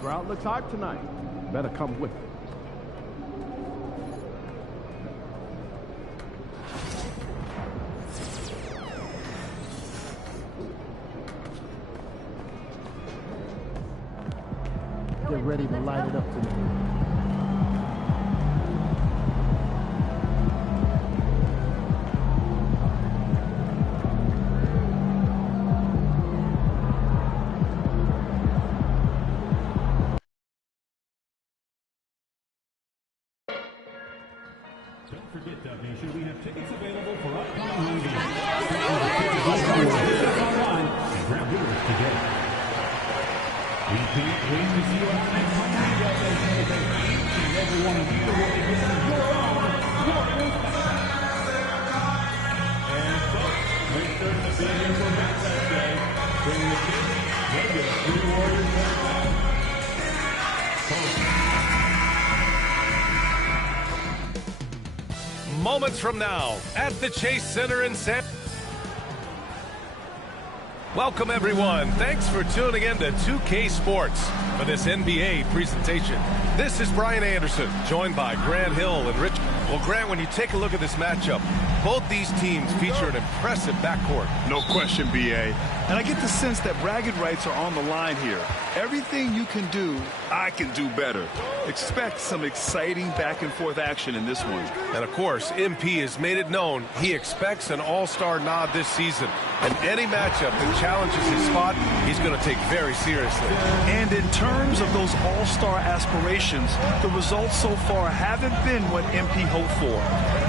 Crowd looks hype tonight. Better come with it. Get ready to light it up tonight. Don't forget, Dub Nation, we have tickets available for upcoming movies. Online and grab yours today. We can't wait to see you out next Monday. Each and every one of you will be getting your own Warriors backpack. And folks, make sure to be here for Backpack Day. Bring the kids, get your free Warriors backpack. Moments from now at the Chase Center in San. Welcome everyone. Thanks for tuning in to 2K Sports for this NBA presentation. This is Brian Anderson, joined by Grant Hill and Rich. Well, Grant, when you take a look at this matchup, both these teams feature an impressive backcourt. No question, B.A. And I get the sense that bragging rights are on the line here. Everything you can do, I can do better. Expect some exciting back-and-forth action in this one. And, of course, MP has made it known he expects an all-star nod this season. And any matchup that challenges his spot, he's going to take very seriously. And in terms of those all-star aspirations, the results so far haven't been what MP hoped for.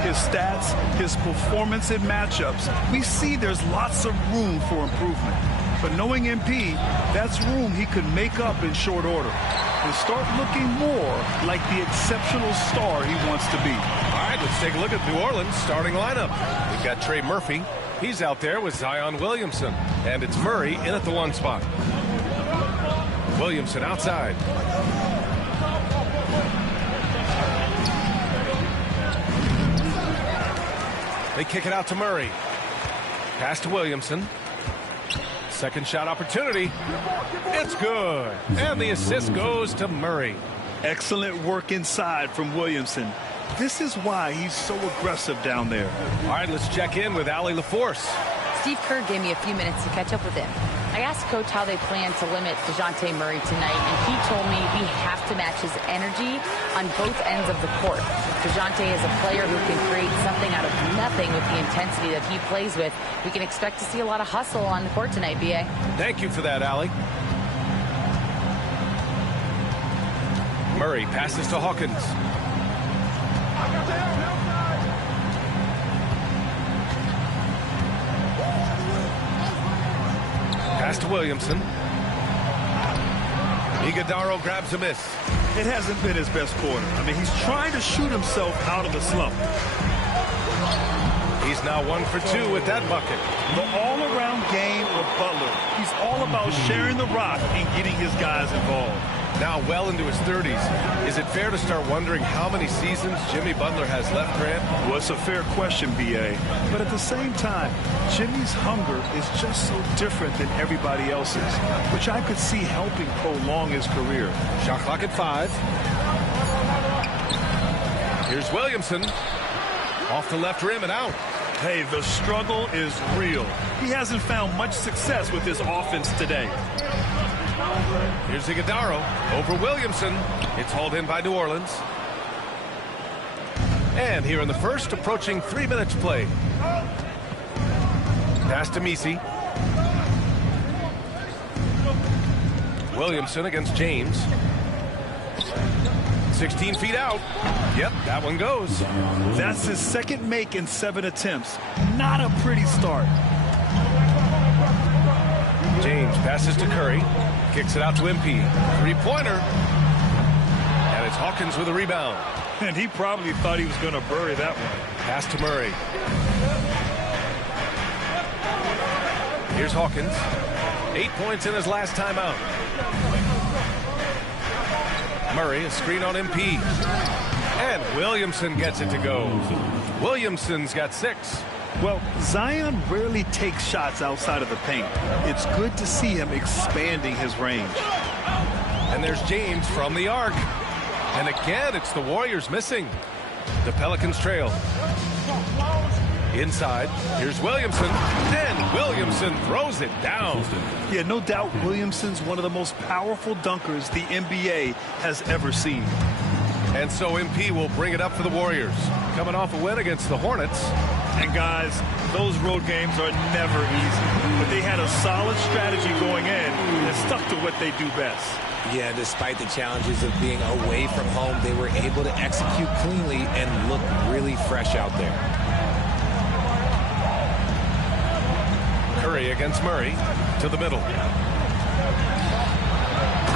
His stats, his performance in matchups, we see there's lots of room for improvement. But knowing MP, that's room he could make up in short order and start looking more like the exceptional star he wants to be. All right, let's take a look at New Orleans' starting lineup. We've got Trey Murphy. He's out there with Zion Williamson. And it's Murray in at the 1 spot. Williamson outside. They kick it out to Murray. Pass to Williamson. Second shot opportunity. It's good. And the assist goes to Murray. Excellent work inside from Williamson. This is why he's so aggressive down there. All right, let's check in with Allie LaForce. Steve Kerr gave me a few minutes to catch up with him. I asked Coach how they plan to limit DeJounte Murray tonight, and he told me we have to match his energy on both ends of the court. DeJounte is a player who can create something out of nothing with the intensity that he plays with. We can expect to see a lot of hustle on the court tonight, B.A. Thank you for that, Allie. Murray passes to Hawkins. Pass to Williamson. Iguodaro grabs a miss. It hasn't been his best quarter. I mean, he's trying to shoot himself out of the slump. He's now 1 for 2 with that bucket. The all-around game of Butler. He's all about sharing the rock and getting his guys involved. Now well into his 30s. Is it fair to start wondering how many seasons Jimmy Butler has left, Grant? Well, it's a fair question, B.A. But at the same time, Jimmy's hunger is just so different than everybody else's, which I could see helping prolong his career. Shot clock at 5. Here's Williamson. Off the left rim and out. Hey, the struggle is real. He hasn't found much success with his offense today. Here's Iguodaro over Williamson. It's hauled in by New Orleans. And here in the first, approaching 3 minutes play. Pass to Misi. Williamson against James. 16 feet out. Yep, that one goes. That's his second make in 7 attempts. Not a pretty start. James passes to Curry. Kicks it out to MP. Three-pointer. And it's Hawkins with a rebound. And he probably thought he was going to bury that one. Pass to Murray. Here's Hawkins. 8 points in his last time out. Murray, a screen on MP. And Williamson gets it to go. Williamson's got 6. Well, Zion rarely takes shots outside of the paint. It's good to see him expanding his range. And there's James from the arc. And again, it's the Warriors missing. The Pelicans trail. Inside, here's Williamson, and Williamson throws it down. Yeah, no doubt Williamson's one of the most powerful dunkers the NBA has ever seen. And so MP will bring it up for the Warriors, coming off a win against the Hornets. And guys, those road games are never easy, but they had a solid strategy going in and stuck to what they do best. Yeah, despite the challenges of being away from home, they were able to execute cleanly and look really fresh out there. Curry against Murray to the middle.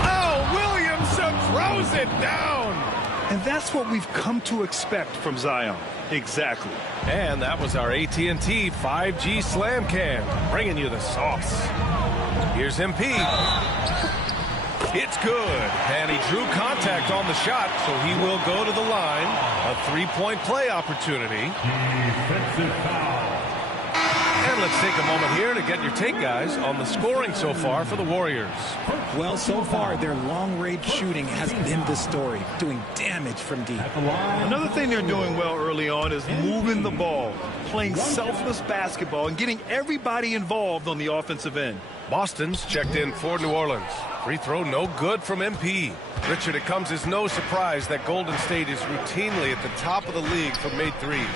Oh, Williamson throws it down. And that's what we've come to expect from Zion. Exactly. And that was our AT&T 5G Slam Cam, bringing you the sauce. Here's MP. It's good. And he drew contact on the shot, so he will go to the line. A three-point play opportunity. Defensive foul. And let's take a moment here to get your take, guys, on the scoring so far for the Warriors. Well, so far, their long-range shooting has been the story, doing damage from deep. Another thing they're doing well early on is moving the ball, playing selfless basketball, and getting everybody involved on the offensive end. Boston's checked in for New Orleans. Free throw no good from MP. Richard, it comes as no surprise that Golden State is routinely at the top of the league for made threes.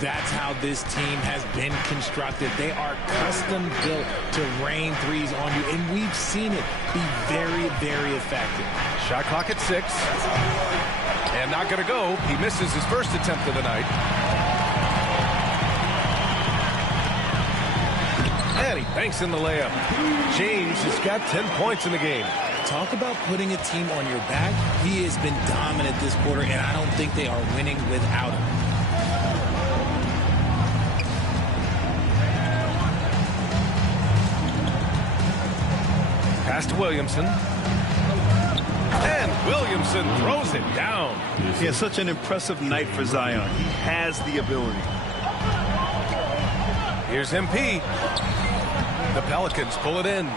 That's how this team has been constructed. They are custom built to rain threes on you, and we've seen it be very, very effective. Shot clock at 6. And not going to go. He misses his first attempt of the night. And he banks in the layup. James has got 10 points in the game. Talk about putting a team on your back. He has been dominant this quarter, and I don't think they are winning without him. Pass to Williamson. And Williamson throws it down. He has such an impressive night for Zion. He has the ability. Here's MP. The Pelicans pull it in.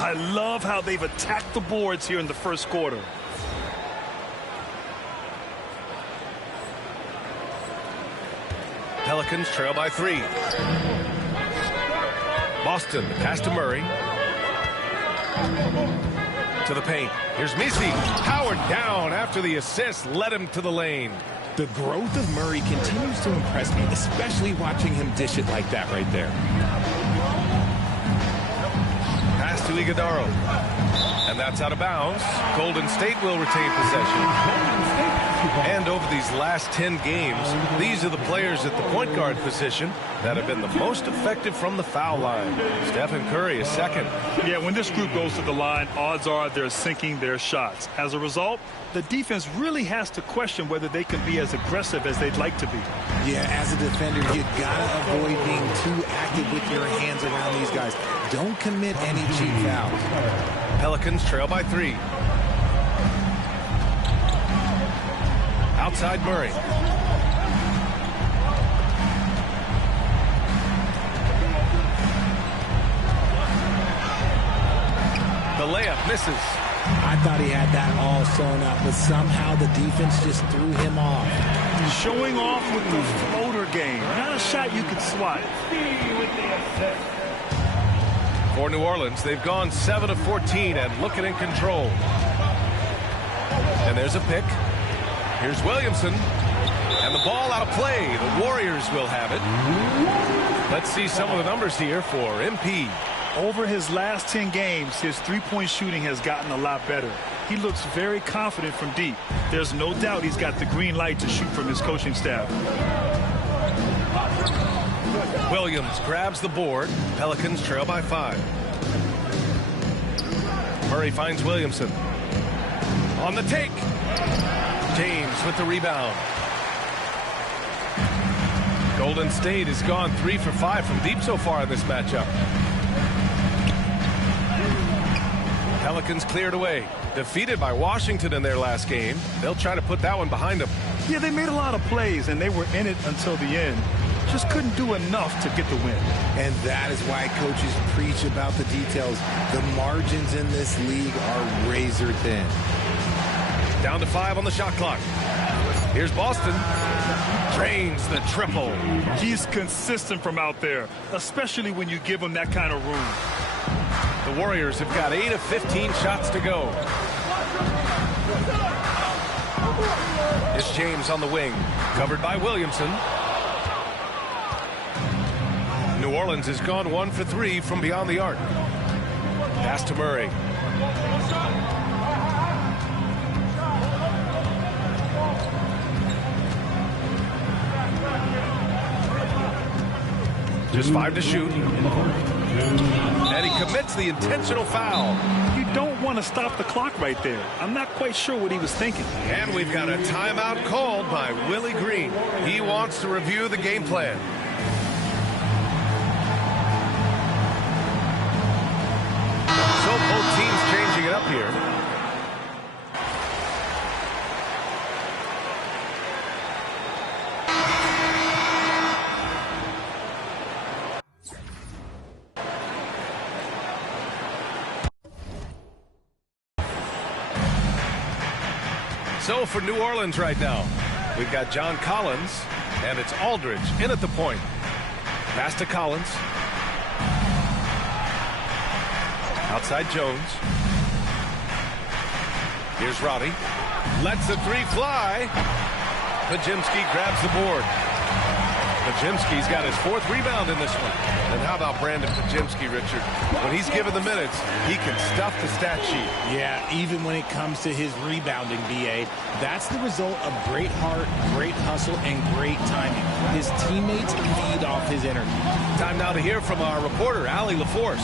I love how they've attacked the boards here in the first quarter. Pelicans trail by 3. Boston pass to Murray. To the paint. Here's Misi. Powered down after the assist led him to the lane. The growth of Murray continues to impress me, especially watching him dish it like that right there. Pass to Iguodaro. And that's out of bounds. Golden State will retain possession. And over these last 10 games, these are the players at the point guard position that have been the most effective from the foul line. Stephen Curry is second. Yeah, when this group goes to the line, odds are they're sinking their shots. As a result, the defense really has to question whether they can be as aggressive as they'd like to be. Yeah, as a defender, you gotta avoid being too active with your hands around these guys. Don't commit any cheap fouls. Pelicans trail by 3. Outside Murray. The layup misses. I thought he had that all sewn up, but somehow the defense just threw him off. Showing off with the floater game. Not a shot you could swat. For New Orleans, they've gone 7 of 14 and looking in control. And there's a pick. Here's Williamson. And the ball out of play. The Warriors will have it. Let's see some of the numbers here for MP. Over his last 10 games, his three-point shooting has gotten a lot better. He looks very confident from deep. There's no doubt he's got the green light to shoot from his coaching staff. Williams grabs the board. Pelicans trail by 5. Murray finds Williamson. On the take. James with the rebound. Golden State has gone 3 for 5 from deep so far in this matchup. Pelicans cleared away. Defeated by Washington in their last game. They'll try to put that one behind them. Yeah, they made a lot of plays, and they were in it until the end. Just couldn't do enough to get the win. And that is why coaches preach about the details. The margins in this league are razor thin. Down to 5 on the shot clock. Here's Boston. Drains the triple. He's consistent from out there, especially when you give him that kind of room. The Warriors have got 8 of 15 shots to go. It's James on the wing, covered by Williamson. New Orleans has gone 1 for 3 from beyond the arc. Pass to Murray. Just 5 to shoot. And he commits the intentional foul. You don't want to stop the clock right there. I'm not quite sure what he was thinking. And we've got a timeout called by Willie Green. He wants to review the game plan. So both teams changing it up here. So for New Orleans right now, we've got John Collins, and it's Aldridge in at the point. Pass to Collins. Outside Jones. Here's Roddy. Lets the 3 fly. Pajimski grabs the board. Pajimski's got his 4th rebound in this one. And how about Brandon Pajimski, Richard? When he's given the minutes, he can stuff the stat sheet. Yeah, even when it comes to his rebounding, B.A., that's the result of great heart, great hustle, and great timing. His teammates feed off his energy. Time now to hear from our reporter, Allie LaForce.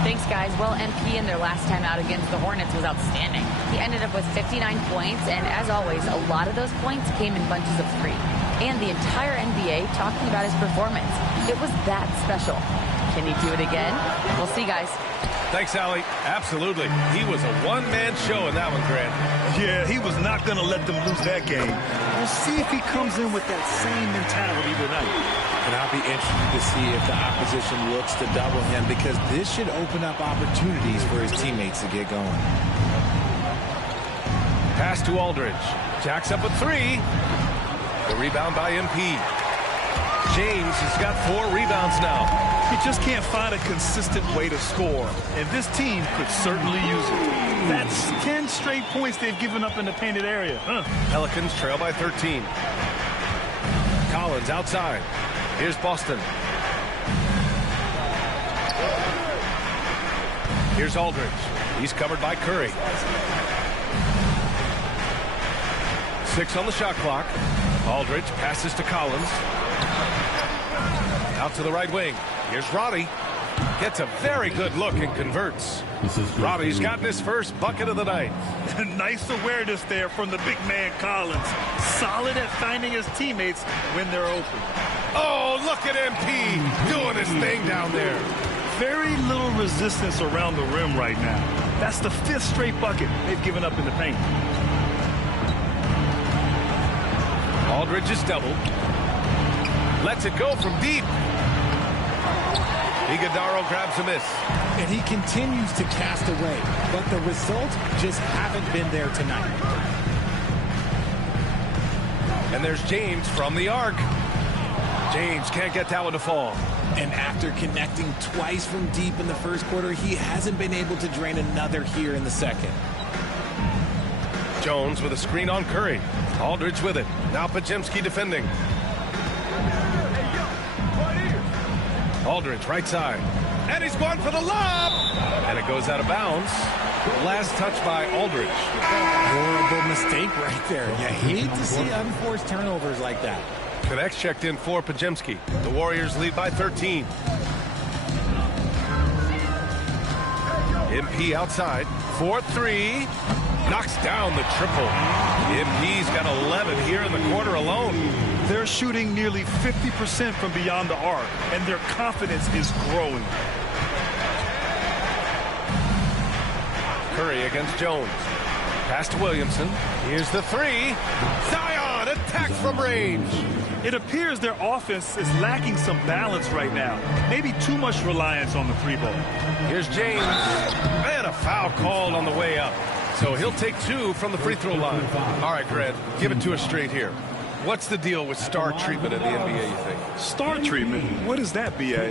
Thanks, guys. Well, MP in their last time out against the Hornets was outstanding. He ended up with 59 points, and as always, a lot of those points came in bunches of 3. And the entire NBA talking about his performance. It was that special. Can he do it again? We'll see, guys. Thanks, Allie. Absolutely. He was a one-man show in that one, Grant. Yeah, he was not going to let them lose that game. We'll see if he comes in with that same mentality tonight. And I'll be interested to see if the opposition looks to double him, because this should open up opportunities for his teammates to get going. Pass to Aldridge. Jacks up a 3. The rebound by MP. James has got 4 rebounds now. He just can't find a consistent way to score, and this team could certainly use it. That's 10 straight points they've given up in the painted area. Pelicans trail by 13. Collins outside. Here's Boston. Here's Aldridge. He's covered by Curry. 6 on the shot clock. Aldridge passes to Collins. Out to the right wing. Here's Roddy. Gets a very good look and converts. Roddy's gotten his first bucket of the night. Nice awareness there from the big man Collins. Solid at finding his teammates when they're open. Oh, look at MP doing his thing down there. Very little resistance around the rim right now. That's the 5th straight bucket they've given up in the paint. Aldridge is doubled. Lets it go from deep. Iguodaro grabs a miss. And he continues to cast away, but the results just haven't been there tonight. And there's James from the arc. James can't get that one to fall. And after connecting twice from deep in the first quarter, he hasn't been able to drain another here in the second. Jones with a screen on Curry. Aldridge with it. Now Pajimski defending. Aldridge right side. And he's going for the lob. And it goes out of bounds. Last touch by Aldridge. Horrible mistake right there. You hate to see unforced turnovers like that. Connects checked in for Pajimski. The Warriors lead by 13. MP outside. 4-3. Knocks down the triple. MP's got 11 here in the quarter alone. They're shooting nearly 50% from beyond the arc, and their confidence is growing. Curry against Jones. Pass to Williamson. Here's the 3. Zion attacks from range. It appears their offense is lacking some balance right now. Maybe too much reliance on the 3 ball. Here's James. And a foul called on the way up. So he'll take 2 from the free throw line. All right, Grant, give it to us straight here. What's the deal with star treatment in the NBA, you think? Star treatment? What is that, B.A.?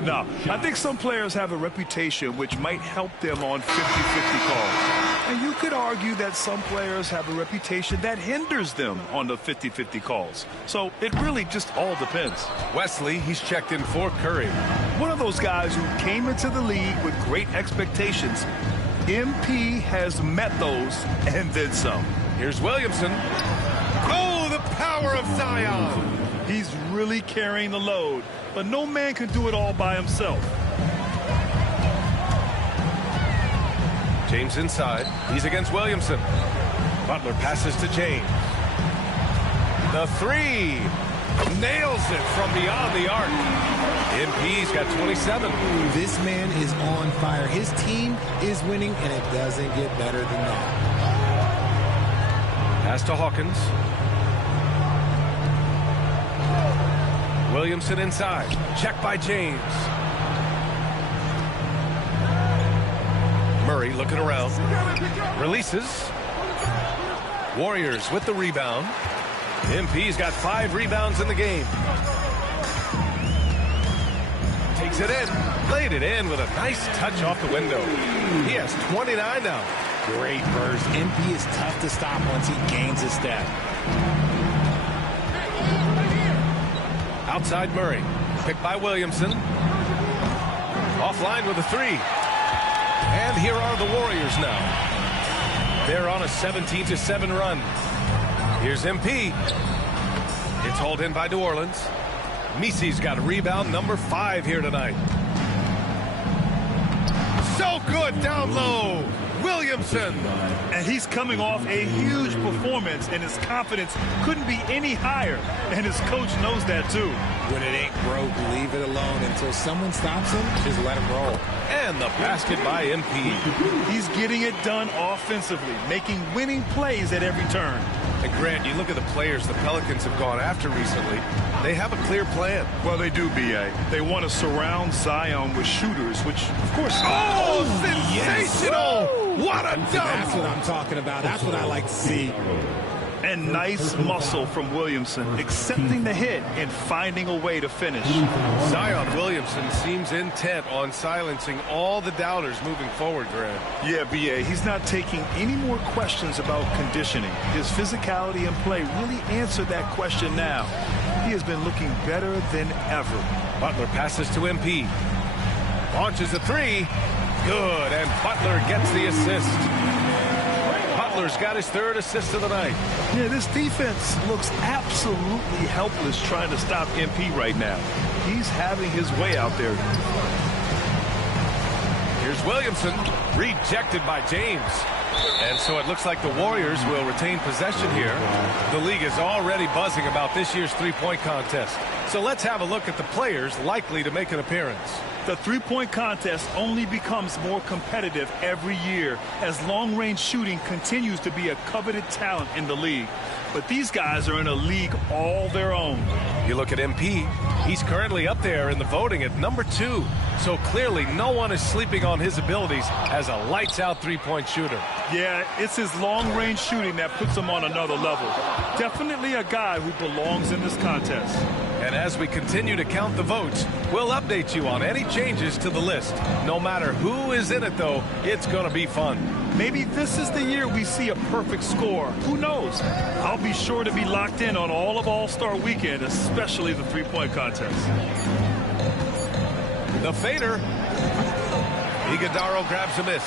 No, I think some players have a reputation which might help them on 50-50 calls. And you could argue that some players have a reputation that hinders them on the 50-50 calls. So it really just all depends. Wesley, he's checked in for Curry. One of those guys who came into the league with great expectations. MP has met those and then some. Here's Williamson. Oh, the power of Zion. He's really carrying the load, but no man can do it all by himself. James inside. He's against Williamson. Butler passes to James. The 3. Nails it from beyond the arc. MP's got 27. This man is on fire. His team is winning, and it doesn't get better than that. Pass to Hawkins. Williamson inside. Check by James. Murray looking around. Releases. Warriors with the rebound. MP's got 5 rebounds in the game. Takes it in. Laid it in with a nice touch off the window. He has 29 now. Great burst. MP is tough to stop once he gains a step. Outside Murray. Picked by Williamson. Offline with a 3. And here are the Warriors now. They're on a 17-7 run. Here's MP. It's hauled in by New Orleans. Misi's got rebound number 5 here tonight. So good down low. Williamson. And he's coming off a huge performance, and his confidence couldn't be any higher. And his coach knows that, too. When it ain't broke, leave it alone. Until someone stops him, just let him roll. And the basket by MP. He's getting it done offensively, making winning plays at every turn. And Grant, you look at the players the Pelicans have gone after recently. They have a clear plan. Well, they do, B.A. They want to surround Zion with shooters, which, of course... Oh, sensational! What a dunk! That's what I'm talking about. That's what I like to see. And nice muscle from Williamson, accepting the hit and finding a way to finish. Zion Williamson seems intent on silencing all the doubters moving forward, Grant. Yeah, B.A., he's not taking any more questions about conditioning. His physicality and play really answered that question now. He has been looking better than ever. Butler passes to MP. Launches a 3. Good, and Butler gets the assist. Butler's got his 3rd assist of the night. Yeah, this defense looks absolutely helpless trying to stop MP right now. He's having his way out there. Here's Williamson, rejected by James. And so it looks like the Warriors will retain possession here. The league is already buzzing about this year's three-point contest. So let's have a look at the players likely to make an appearance. The three-point contest only becomes more competitive every year as long-range shooting continues to be a coveted talent in the league. But these guys are in a league all their own. You look at MP, he's currently up there in the voting at number 2. So clearly no one is sleeping on his abilities as a lights-out three-point shooter. Yeah, it's his long-range shooting that puts him on another level. Definitely a guy who belongs in this contest. And as we continue to count the votes, we'll update you on any changes to the list. No matter who is in it, though, it's going to be fun. Maybe this is the year we see a perfect score. Who knows? I'll be sure to be locked in on all of All-Star Weekend, especially the three-point contest. The fader. Iguodala grabs a miss.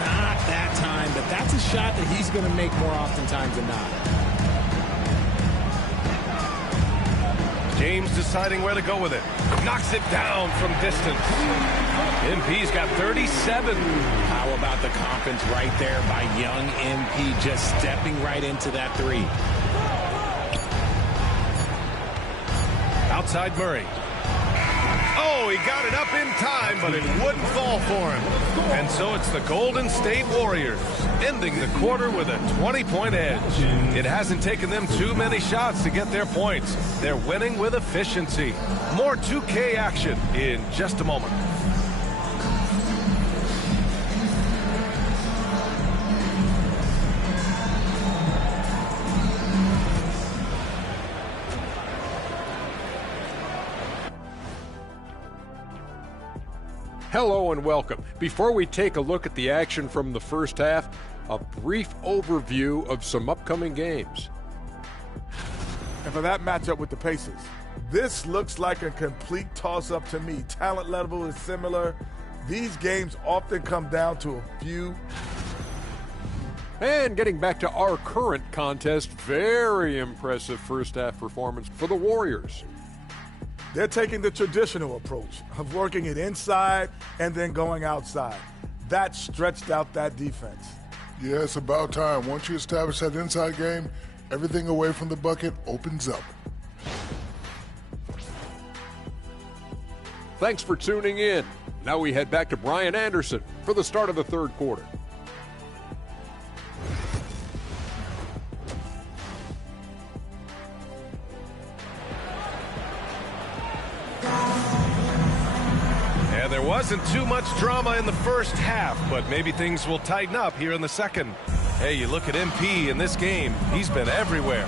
Not that time, but that's a shot that he's going to make more oftentimes than not. James deciding where to go with it. Knocks it down from distance. MP's got 37. How about the confidence right there by young MP, just stepping right into that 3. Outside Murray. Oh, he got it up in time, but it wouldn't fall for him. And so it's the Golden State Warriors ending the quarter with a 20-point edge. It hasn't taken them too many shots to get their points. They're winning with efficiency. More 2K action in just a moment. Hello and welcome. Before we take a look at the action from the first half, a brief overview of some upcoming games. And for that matchup with the Pacers, this looks like a complete toss-up to me. Talent level is similar. These games often come down to a few. And getting back to our current contest, very impressive first half performance for the Warriors. They're taking the traditional approach of working it inside and then going outside. That stretched out that defense. Yeah, it's about time. Once you establish that inside game, everything away from the bucket opens up. Thanks for tuning in. Now we head back to Brian Anderson for the start of the third quarter. And there wasn't too much drama in the first half, but maybe things will tighten up here in the second. Hey, you look at MP in this game, he's been everywhere.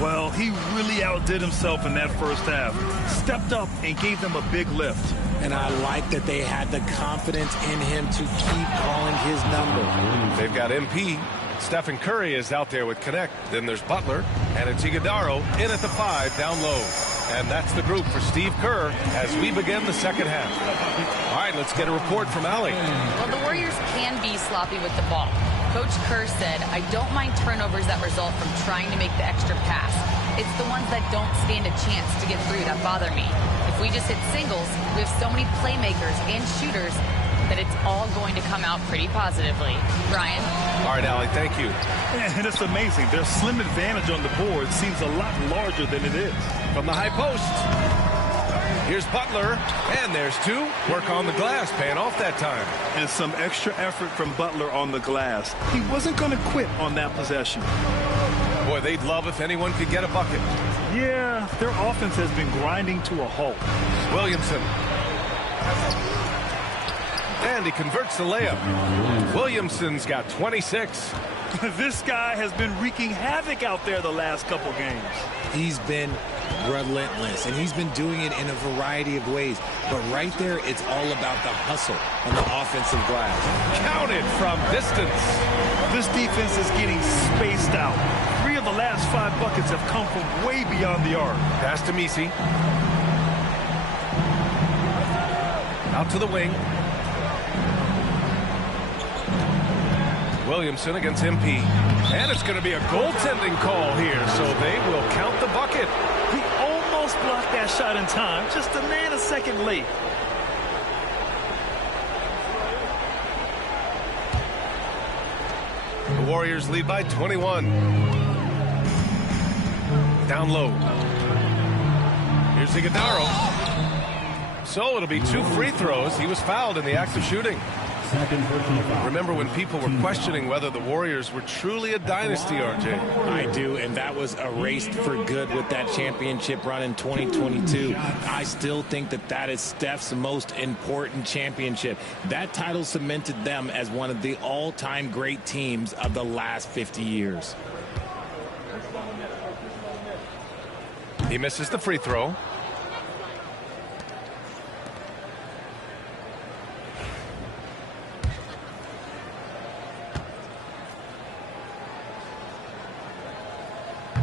Well, he really outdid himself in that first half. Stepped up and gave them a big lift. And I like that they had the confidence in him to keep calling his number. They've got MP. Stephen Curry is out there with Connect. Then there's Butler and it's Iguodala in at the 5 down low. And that's the group for Steve Kerr as we begin the second half. All right, let's get a report from Allie. Well, the Warriors can be sloppy with the ball. Coach Kerr said, I don't mind turnovers that result from trying to make the extra pass. It's the ones that don't stand a chance to get through that bother me. If we just hit singles, we have so many playmakers and shooters that it's all going to come out pretty positively. Brian? All right, Allie, thank you. And it's amazing. Their slim advantage on the board seems a lot larger than it is. From the high post. Here's Butler, and there's two. Work on the glass, paying off that time. And some extra effort from Butler on the glass. He wasn't going to quit on that possession. Boy, they'd love if anyone could get a bucket. Yeah, their offense has been grinding to a halt. Williamson. And he converts the layup. Williamson's got 26. This guy has been wreaking havoc out there the last couple games. He's been relentless, and he's been doing it in a variety of ways. But right there, it's all about the hustle on the offensive glass. Counted from distance. This defense is getting spaced out. 3 of the last 5 buckets have come from way beyond the arc. Pass to Misi. Out to the wing. Williamson against MP. And it's going to be a goaltending call here, so they will count the bucket. He almost blocked that shot in time, just a nanosecond late. The Warriors lead by 21. Down low. Here's Iguodala. So it'll be 2 free throws. He was fouled in the act of shooting. Remember when people were questioning whether the Warriors were truly a dynasty, RJ? I do, and that was erased for good with that championship run in 2022. I still think that that is Steph's most important championship. That title cemented them as one of the all-time great teams of the last 50 years. He misses the free throw.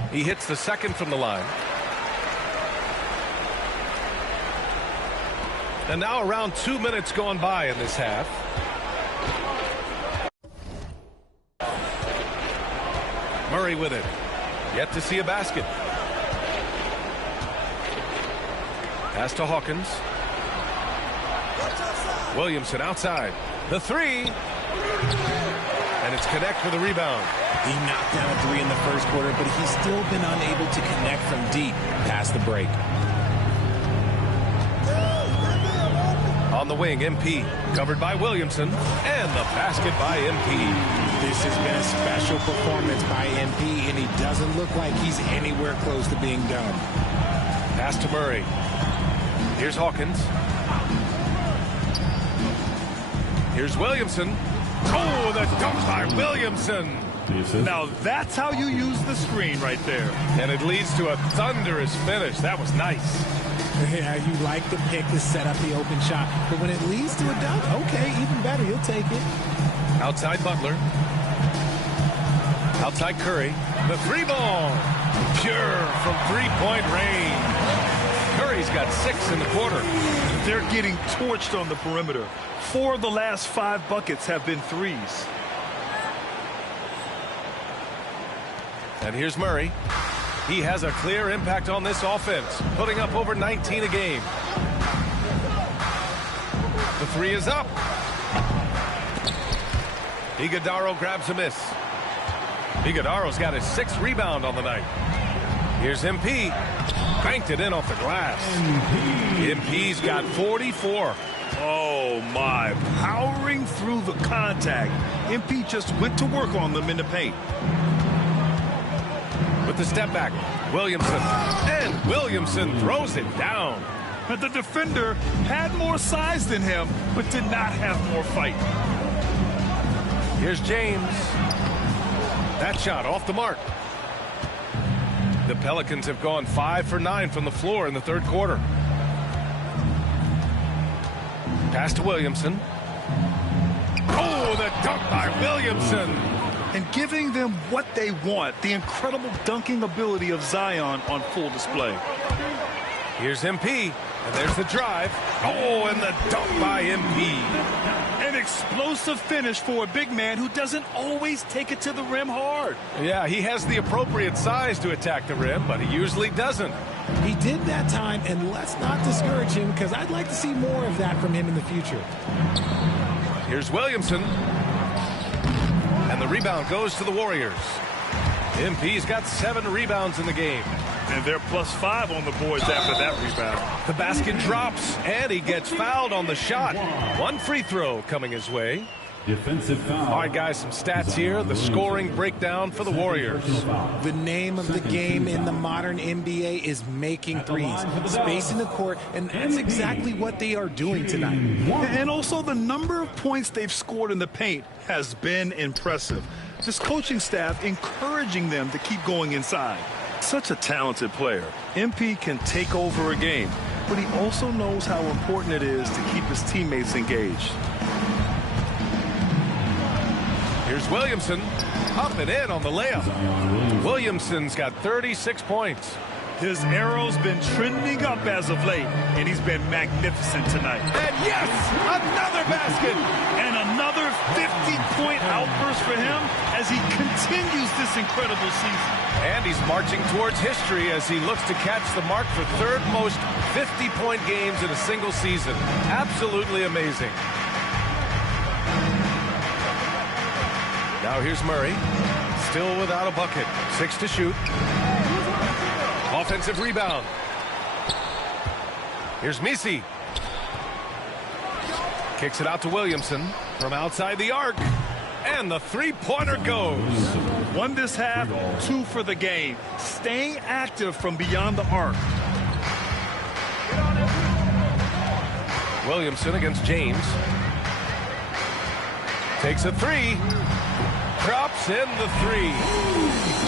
He hits the second from the line. And now around 2 minutes gone by in this half. Murray with it. Yet to see a basket. Pass to Hawkins. Williamson outside. The 3. And it's Connect for the rebound. He knocked down a 3 in the first quarter, but he's still been unable to connect from deep past the break. On the wing, MP. Covered by Williamson. And the basket by MP. This has been a special performance by MP, and he doesn't look like he's anywhere close to being done. Pass to Murray. Here's Hawkins. Here's Williamson. Oh, the dunk by Williamson. Now that's how you use the screen right there. And it leads to a thunderous finish. That was nice. Yeah, you like the pick to set up the open shot. But when it leads to a dunk, okay, even better. You'll take it. Outside Butler. Outside Curry. The three ball. Pure from three-point range. Curry's got 6 in the quarter. They're getting torched on the perimeter. 4 of the last 5 buckets have been threes. And here's Murray. He has a clear impact on this offense, putting up over 19 a game. The three is up. Iguodaro grabs a miss. Iguodaro's got his 6th rebound on the night. Here's MP. Banked it in off the glass. MP's got 44. Oh, my. Powering through the contact. MP just went to work on them in the paint. With the step back, Williamson. And Williamson throws it down. But the defender had more size than him, but did not have more fight. Here's James. That shot off the mark. The Pelicans have gone 5 for 9 from the floor in the third quarter. Pass to Williamson. Oh, the dunk by Williamson. And giving them what they want, the incredible dunking ability of Zion on full display. Here's MP, and there's the drive. Oh, and the dunk by MP. An explosive finish for a big man who doesn't always take it to the rim hard. Yeah, he has the appropriate size to attack the rim, but he usually doesn't. He did that time, and let's not discourage him because I'd like to see more of that from him in the future. Here's Williamson. And the rebound goes to the Warriors. MP's got 7 rebounds in the game. And they're +5 on the boards after that rebound. The basket drops, and he gets fouled on the shot. 1 free throw coming his way. Defensive foul. All right, guys, some stats here. The scoring breakdown for the Warriors. The name of the game in the modern NBA is making threes, spacing the court, and that's exactly what they are doing tonight. And also the number of points they've scored in the paint has been impressive. This coaching staff encouraging them to keep going inside. Such a talented player. MP can take over a game, but he also knows how important it is to keep his teammates engaged. Here's Williamson. Up and in on the layup. Williamson's got 36 points. His arrow's been trending up as of late, and he's been magnificent tonight. And yes, another basket. And another 50-point outburst for him as he continues this incredible season. And he's marching towards history as he looks to catch the mark for 3rd most 50-point games in a single season. Absolutely amazing. Now here's Murray. Still without a bucket. 6 to shoot. Offensive rebound. Here's Misi. Kicks it out to Williamson from outside the arc. And the three-pointer goes. 1 this half, 2 for the game. Staying active from beyond the arc. Williamson against James. Takes a 3. Drops in the 3.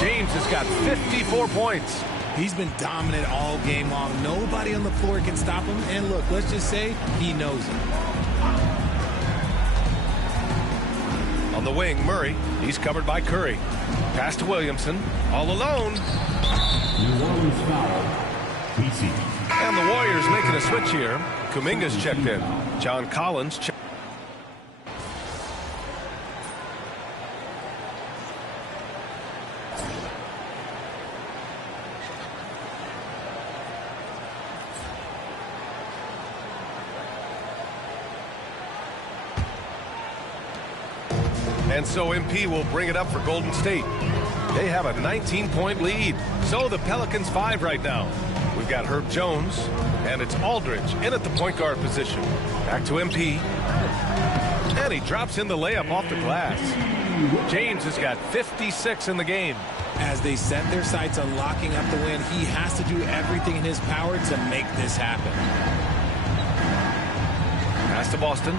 James has got 54 points. He's been dominant all game long. Nobody on the floor can stop him. And look, let's just say he knows it. On the wing, Murray. He's covered by Curry. Pass to Williamson. All alone. And the Warriors making a switch here. Kuminga's checked in. John Collins checked. And so MP will bring it up for Golden State. They have a 19-point lead. So the Pelicans 5 right now. We've got Herb Jones, and it's Aldridge in at the point guard position. Back to MP. And he drops in the layup off the glass. James has got 56 in the game. As they set their sights on locking up the win, he has to do everything in his power to make this happen. Pass to Boston.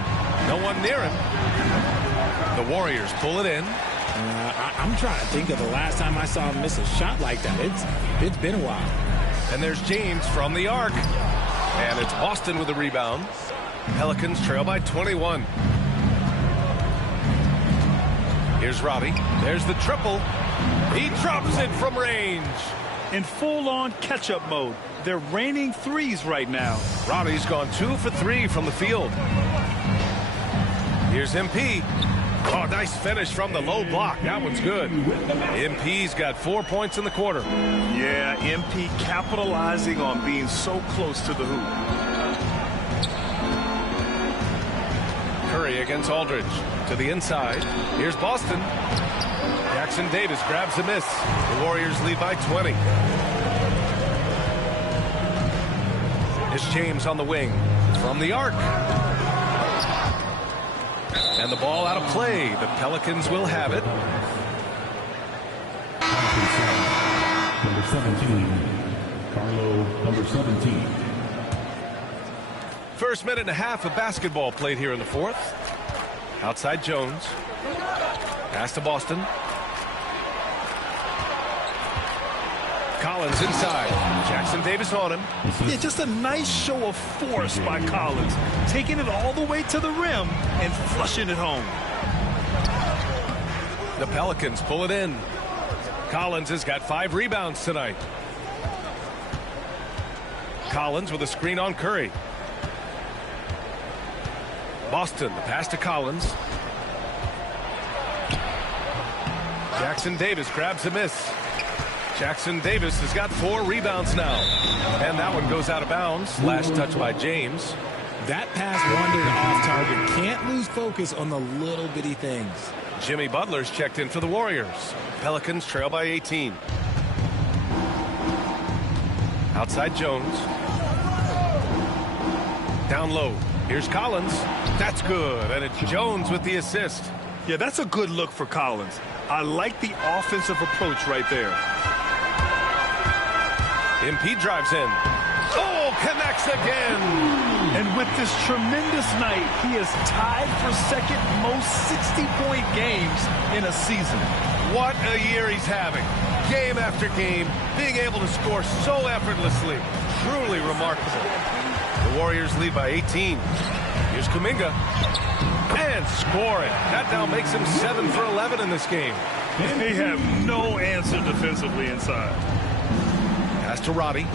No one near him. The Warriors pull it in. I'm trying to think of the last time I saw him miss a shot like that. It's been a while. And there's James from the arc. And it's Boston with the rebound. Pelicans trail by 21. Here's Robbie. There's the triple. He drops it from range. In full-on catch-up mode. They're raining threes right now. Robbie's gone 2 for 3 from the field. Here's MP. Oh, nice finish from the low block. That one's good. MP's got 4 points in the quarter. Yeah, MP capitalizing on being so close to the hoop. Curry against Aldridge. To the inside. Here's Boston. Jackson Davis grabs a miss. The Warriors lead by 20. It's James on the wing. From the arc. And the ball out of play. The Pelicans will have it. Number 17. Carlo, number 17. First minute and a half of basketball played here in the fourth. Outside Jones. Pass to Boston. Collins inside. Jackson Davis on him. Yeah, just a nice show of force by Collins. Taking it all the way to the rim and flushing it home. The Pelicans pull it in. Collins has got 5 rebounds tonight. Collins with a screen on Curry. Boston, the pass to Collins. Jackson Davis grabs a miss. Jackson Davis has got 4 rebounds now. And that one goes out of bounds. Last touch by James. That pass wandered off target. Can't lose focus on the little bitty things. Jimmy Butler's checked in for the Warriors. Pelicans trail by 18. Outside Jones. Down low. Here's Collins. That's good. And it's Jones with the assist. Yeah, that's a good look for Collins. I like the offensive approach right there. MP drives in. Oh, connects again. And with this tremendous night, he is tied for second most 60-point games in a season. What a year he's having. Game after game, being able to score so effortlessly. Truly remarkable. The Warriors lead by 18. Here's Kuminga. And scoring. That now makes him 7 for 11 in this game. They have no answer defensively inside. Pass to Robbie.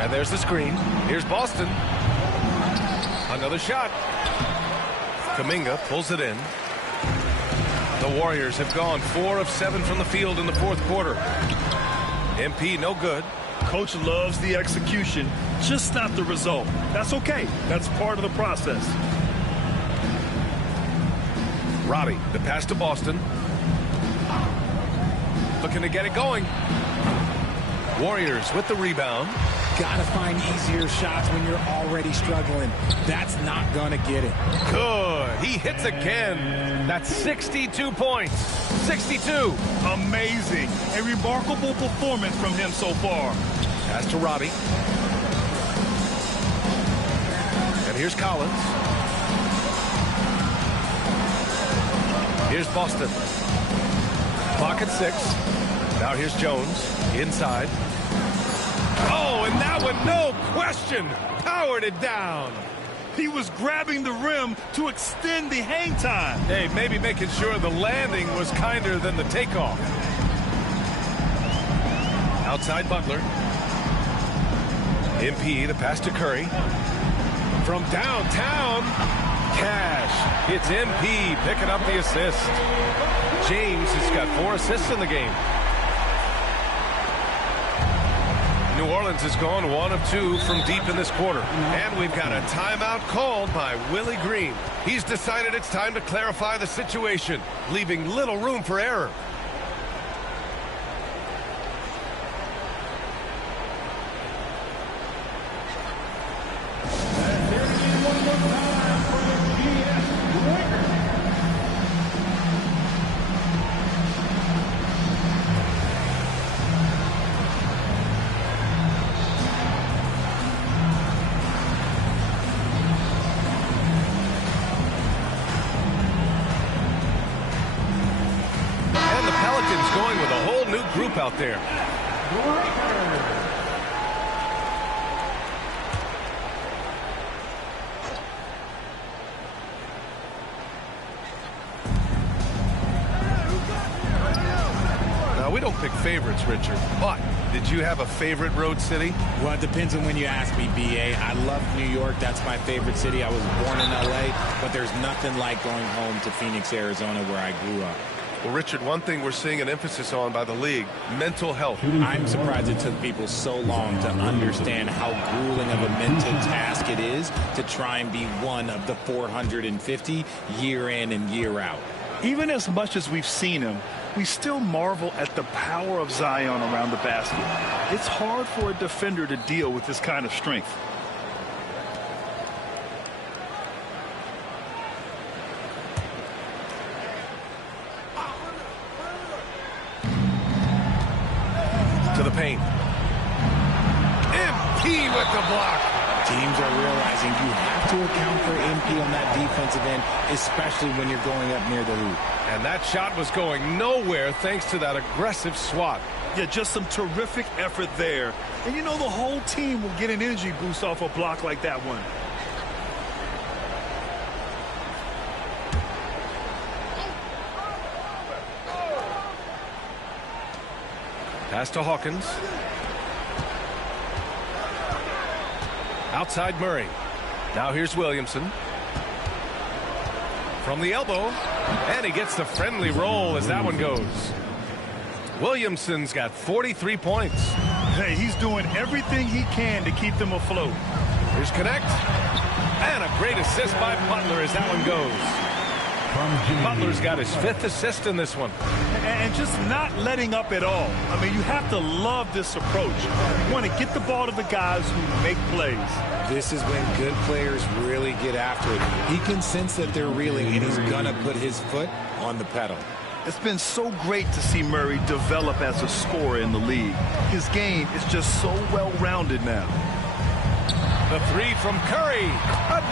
And there's the screen. Here's Boston. Another shot. Kuminga pulls it in. The Warriors have gone 4 of 7 from the field in the fourth quarter. MP no good. Coach loves the execution, just not the result. That's okay. That's part of the process. Robbie, the pass to Boston. Looking to get it going. Warriors with the rebound. Gotta find easier shots when you're already struggling. That's not gonna get it. Good. He hits again. That's 62 points. 62. Amazing. A remarkable performance from him so far. Pass to Robbie. And here's Collins. Here's Boston. Clock at 6. Now here's Jones. Inside. Oh, and that one, no question, powered it down. He was grabbing the rim to extend the hang time. Hey, maybe making sure the landing was kinder than the takeoff. Outside Butler. MP, the pass to Curry. From downtown, Cash. It's MP picking up the assist. James has got 4 assists in the game. New Orleans has gone 1 of 2 from deep in this quarter. And we've got a timeout called by Willie Green. He's decided it's time to clarify the situation, leaving little room for error. Out there. favorites, Richard. But did you have a favorite road city? Well, it depends on when you ask me, B.A. I love New York. That's my favorite city. I was born in L.A., but there's nothing like going home to Phoenix, Arizona, where I grew up. Well, Richard, one thing we're seeing an emphasis on by the league, mental health. I'm surprised it took people so long to understand how grueling of a mental task it is to try and be one of the 450 year in and year out. Even as much as we've seen him, we still marvel at the power of Zion around the basket. It's hard for a defender to deal with this kind of strength. To the paint. MP with the block. Teams are realizing you have to account for MP on that defensive end, especially when you're going up near the hoop. And that shot was going nowhere thanks to that aggressive swat. Yeah, just some terrific effort there. And you know the whole team will get an energy boost off a block like that one. Pass to Hawkins. Outside Murray. Now here's Williamson. From the elbow. And he gets the friendly roll as that one goes. Williamson's got 43 points. Hey, he's doing everything he can to keep them afloat. Here's Connect. And a great assist by Butler as that one goes. Butler's got his 5th assist in this one. And just not letting up at all. I mean, you have to love this approach. You want to get the ball to the guys who make plays. This is when good players really get after it. He can sense that they're reeling, and he's going to put his foot on the pedal. It's been so great to see Murray develop as a scorer in the league. His game is just so well-rounded now. The three from Curry.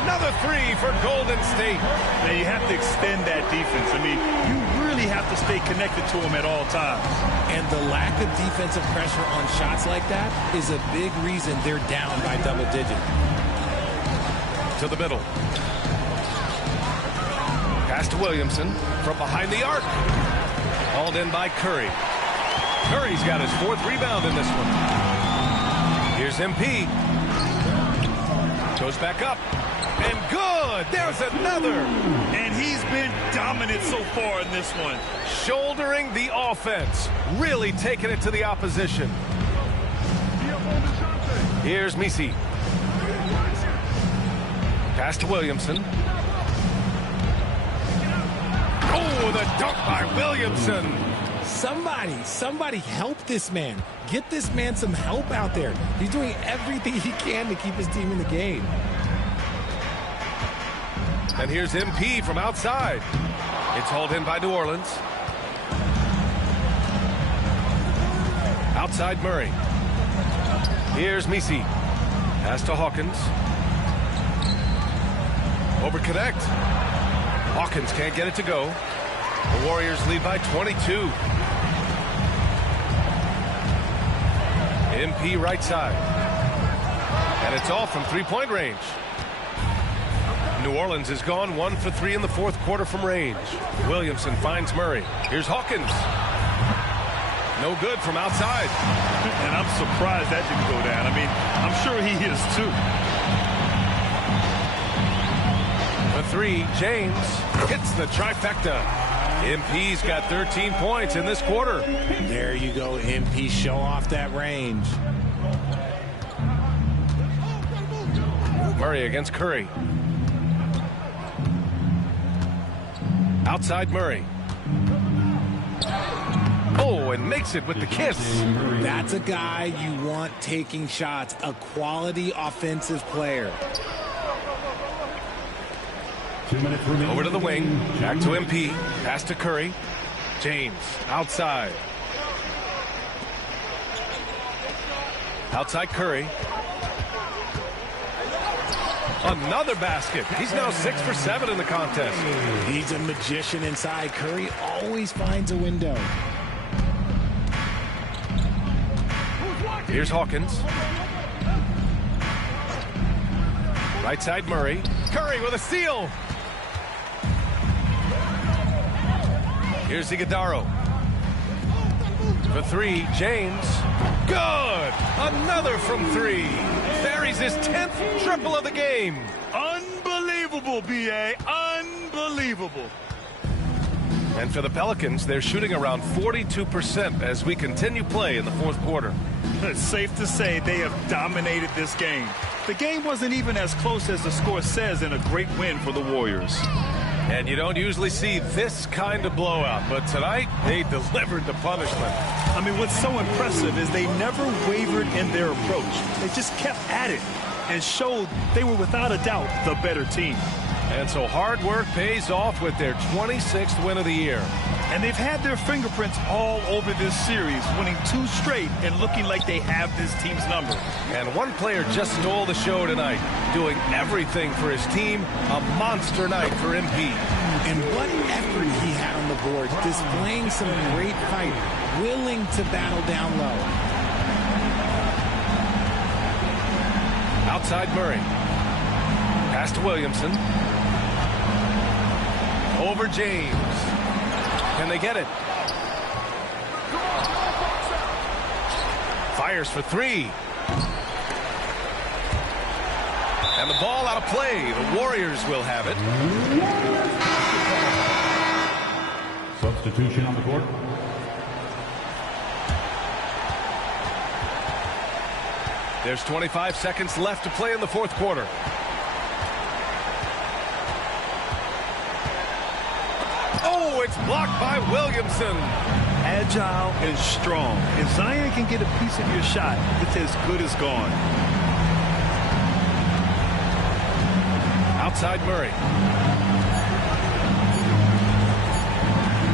Another three for Golden State. Now you have to extend that defense. I mean, you really have to stay connected to him at all times. And the lack of defensive pressure on shots like that is a big reason they're down by double digits. To the middle. Pass to Williamson from behind the arc. Hauled in by Curry. Curry's got his 4th rebound in this one. Here's MP. Goes back up. And good. There's another. And he's been dominant so far in this one. Shouldering the offense. Really taking it to the opposition. Here's Mycareer. Pass to Williamson. Oh, the dunk by Williamson. Somebody help this man. Get this man some help out there. He's doing everything he can to keep his team in the game. And here's MP from outside. It's hauled in by New Orleans. Outside Murray. Here's Mycareer. Pass to Hawkins. Over Connect. Hawkins can't get it to go. The Warriors lead by 22. MP right side. And it's off from 3-point range. New Orleans has gone 1 for 3 in the 4th quarter from range. Williamson finds Murray. Here's Hawkins. No good from outside. And I'm surprised that didn't go down. I mean, I'm sure he is too. The 3, James hits the trifecta. MP's got 13 points in this quarter. There you go, MP. Show off that range. Murray against Curry. Outside Murray. Oh, and makes it with the kiss. That's a guy you want taking shots. A quality offensive player. Over to the wing. Back to MP. Pass to Curry. James outside. Outside Curry. Another basket. He's now 6 for 7 in the contest. He's a magician inside. Curry always finds a window. Here's Hawkins. Right side Murray. Curry with a steal. Here's Iguodaro. For three, James. Good! Another from three. Buries his 10th triple of the game. Unbelievable, B.A. Unbelievable. And for the Pelicans, they're shooting around 42% as we continue play in the fourth quarter. It's safe to say they have dominated this game. The game wasn't even as close as the score says in a great win for the Warriors. And you don't usually see this kind of blowout, but tonight they delivered the punishment. I mean, what's so impressive is they never wavered in their approach. They just kept at it and showed they were without a doubt the better team. And so hard work pays off with their 26th win of the year. And they've had their fingerprints all over this series, winning 2 straight and looking like they have this team's number. And one player just stole the show tonight, doing everything for his team. A monster night for MP. And what effort he had on the board, displaying some great fight, willing to battle down low. Outside Murray. Pass to Williamson. Over James. Can they get it? Fires for three. And the ball out of play. The Warriors will have it. Substitution on the court. There's 25 seconds left to play in the fourth quarter. Oh, it's blocked by Williamson. Agile and strong. If Zion can get a piece of your shot, it's as good as gone. Outside Murray.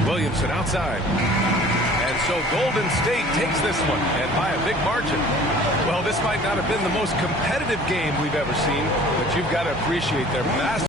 Williamson outside. And so Golden State takes this one, and by a big margin. Well, this might not have been the most competitive game we've ever seen, but you've got to appreciate their massive